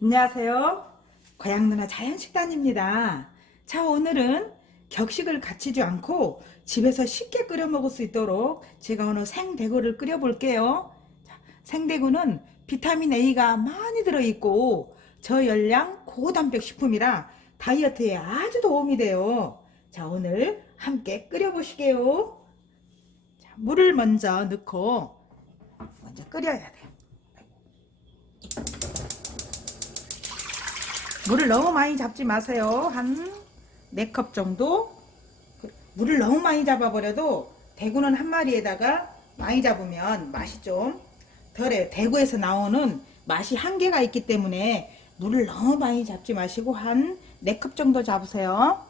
안녕하세요. 고향 누나 자연식단입니다. 자, 오늘은 격식을 갖추지 않고 집에서 쉽게 끓여 먹을 수 있도록 제가 오늘 생대구를 끓여 볼게요. 자, 생대구는 비타민 A가 많이 들어있고 저열량 고단백 식품이라 다이어트에 아주 도움이 돼요. 자, 오늘 함께 끓여 보시게요. 자, 물을 먼저 넣고 먼저 끓여야 돼요. 물을 너무 많이 잡지 마세요. 한 4컵 정도. 그, 물을 너무 많이 잡아버려도 대구는 한 마리에다가 많이 잡으면 맛이 좀 덜해요. 대구에서 나오는 맛이 한계가 있기 때문에 물을 너무 많이 잡지 마시고 한 4컵 정도 잡으세요.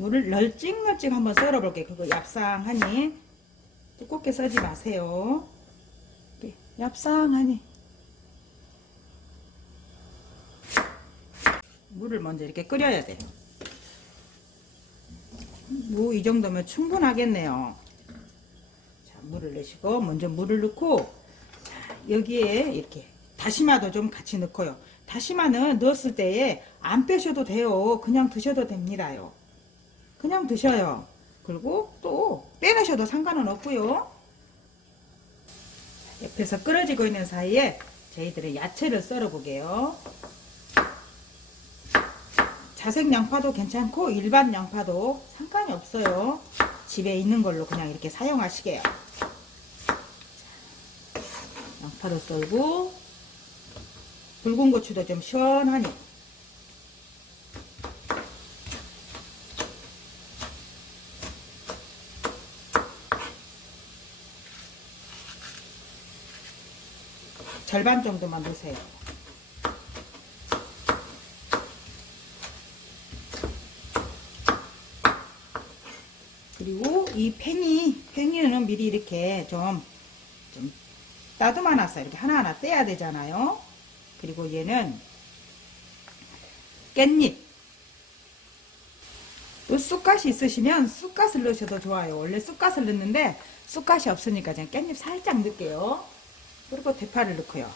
물을 널찍널찍 한번 썰어볼게요. 그거 얍상하니 두껍게 써지 마세요. 이렇게 얍상하니 물을 먼저 이렇게 끓여야 돼요. 뭐이 정도면 충분하겠네요. 자, 물을 넣으시고 먼저 물을 넣고 자, 여기에 이렇게 다시마도 좀 같이 넣고요. 다시마는 넣었을 때에 안 빼셔도 돼요. 그냥 드셔도 됩니다요. 그냥 드셔요. 그리고 또 빼내셔도 상관은 없고요. 옆에서 끓어지고 있는 사이에 저희들의 야채를 썰어 보게요. 자색 양파도 괜찮고 일반 양파도 상관이 없어요. 집에 있는 걸로 그냥 이렇게 사용하시게요. 양파도 썰고 붉은 고추도 좀 시원하니 절반 정도만 넣으세요. 그리고 이 팽이, 팽이는 미리 이렇게 좀, 좀 따듬어 놨어요. 이렇게 하나하나 떼야 되잖아요. 그리고 얘는 깻잎. 또 쑥갓이 있으시면 쑥갓을 넣으셔도 좋아요. 원래 쑥갓을 넣는데 쑥갓이 없으니까 그냥 깻잎 살짝 넣을게요. 그리고 대파를 넣고요.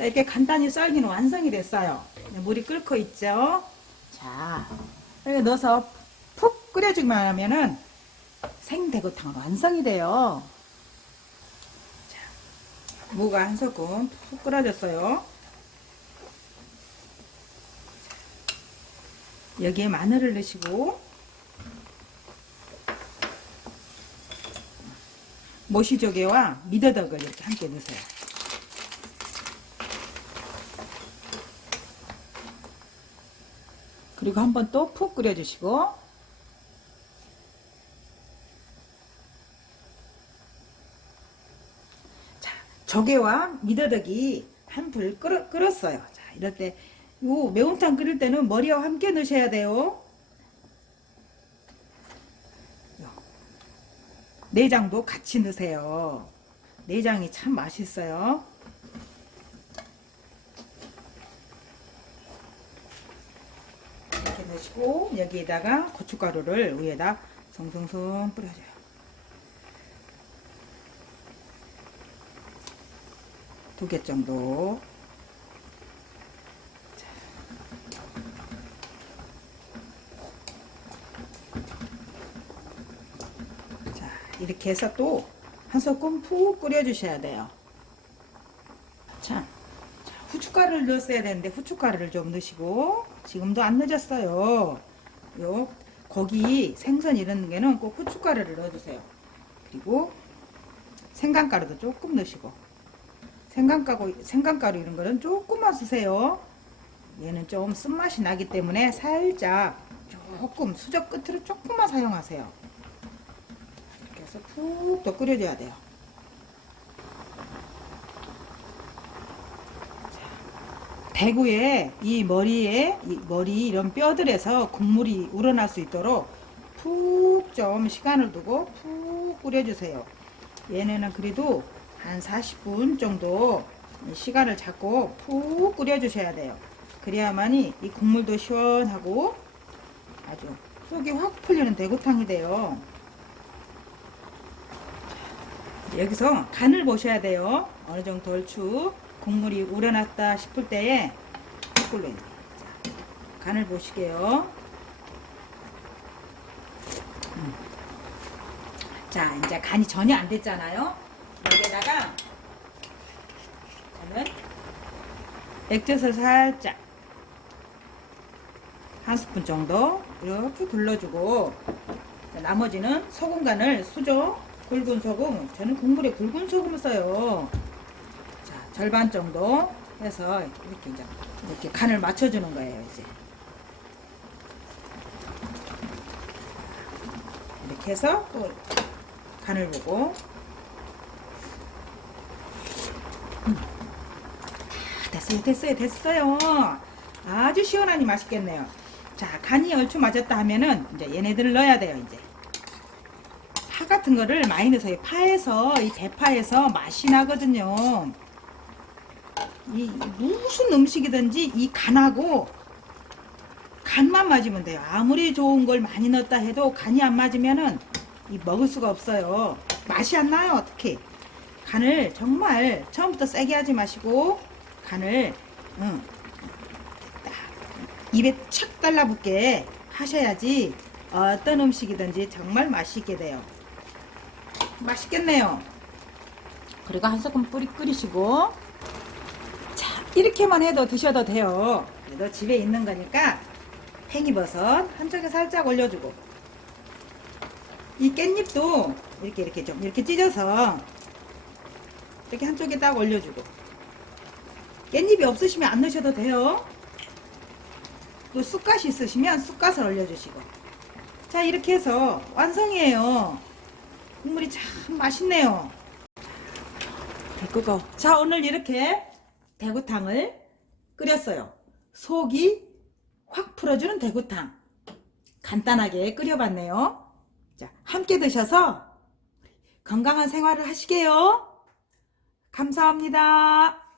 자, 이렇게 간단히 썰기는 완성이 됐어요. 물이 끓고 있죠? 자, 이렇게 넣어서 푹 끓여주기만 하면은 생대구탕은 완성이 돼요. 자, 무가 한 소끔 푹 끓어졌어요. 여기에 마늘을 넣으시고 모시조개와 미더덕을 이렇게 함께 넣으세요. 그리고 한 번 또 푹 끓여주시고 자 조개와 미더덕이 한 불 끓었어요. 자 이럴 때 요 매운탕 끓일 때는 머리와 함께 넣으셔야 돼요. 요. 내장도 같이 넣으세요. 내장이 참 맛있어요. 이렇게 넣으시고 여기에다가 고춧가루를 위에다 송송송 뿌려줘요. 두 개 정도. 자, 자, 이렇게 해서 또 한 소끔 푹 끓여 주셔야 돼요. 자, 자, 후춧가루를 넣었어야 되는데 후춧가루를 좀 넣으시고 지금도 안 늦었어요. 요 고기 생선 이런 게는 꼭 후춧가루를 넣어주세요. 그리고 생강가루도 조금 넣으시고 생강가루 생강가루 이런 거는 조금만 쓰세요. 얘는 좀 쓴맛이 나기 때문에 살짝 조금 수저 끝으로 조금만 사용하세요. 이렇게 그래서 푹 더 끓여줘야 돼요. 대구에 이 머리에 이 머리 이런 뼈들에서 국물이 우러날 수 있도록 푹 좀 시간을 두고 푹 끓여주세요. 얘네는 그래도 한 40분 정도 시간을 잡고 푹 끓여주셔야 돼요. 그래야만이 이 국물도 시원하고 아주 속이 확 풀리는 대구탕이 돼요. 여기서 간을 보셔야 돼요. 어느 정도 얼추 국물이 우러났다 싶을 때에 꿀로 간을 보시게요. 음. 자, 이제 간이 전혀 안 됐잖아요. 여기에다가 저는 액젓을 살짝 한 스푼 정도 이렇게 둘러주고 나머지는 소금 간을 수저 굵은 소금 저는 국물에 굵은 소금을 써요 자 절반 정도 해서 이렇게 이제 이렇게 간을 맞춰주는 거예요 이제. 이렇게 해서 또 간을 보고. 음. 아, 됐어요 됐어요 됐어요. 아주 시원하니 맛있겠네요. 자 간이 얼추 맞았다 하면은 이제 얘네들을 넣어야 돼요 이제. 파 같은 거를 많이 넣어서 이 파에서 이 대파에서 맛이 나거든요 이 무슨 음식이든지 이 간하고 간만 맞으면 돼요. 아무리 좋은 걸 많이 넣었다 해도 간이 안 맞으면은 이 먹을 수가 없어요. 맛이 안 나요 어떻게 간을 정말 처음부터 세게 하지 마시고 간을 응, 딱 입에 착 달라붙게 하셔야지 어떤 음식이든지 정말 맛있게 돼요. 맛있겠네요. 그리고 한 소금 뿌리 끓이시고 자 이렇게만 해도 드셔도 돼요. 그래도 집에 있는 거니까 팽이버섯 한쪽에 살짝 올려주고. 이 깻잎도 이렇게 이렇게 좀 이렇게 찢어서 이렇게 한쪽에 딱 올려주고. 깻잎이 없으시면 안 넣으셔도 돼요. 또 쑥갓이 있으시면 쑥갓을 올려주시고. 자 이렇게 해서 완성이에요. 국물이 참 맛있네요. 됐고 자 오늘 이렇게 대구탕을 끓였어요. 속이 확 풀어주는 대구탕. 간단하게 끓여봤네요. 자 함께 드셔서 건강한 생활을 하시게요. 감사합니다